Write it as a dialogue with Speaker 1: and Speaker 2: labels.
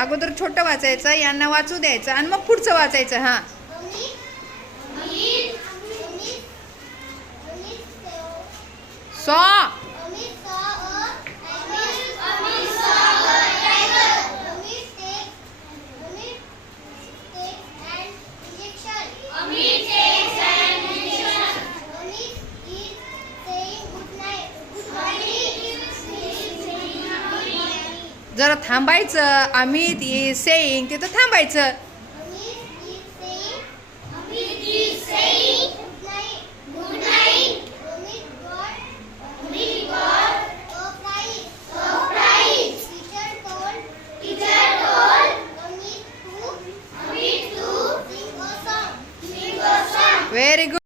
Speaker 1: अगोदर छोट वाचायचं यांना वाचू द्यायचं आणि मग पुढचं वाचायचं हा सॉ जरा थांबायचं अमित इज सेइंग तिथं थांबायचं Very good.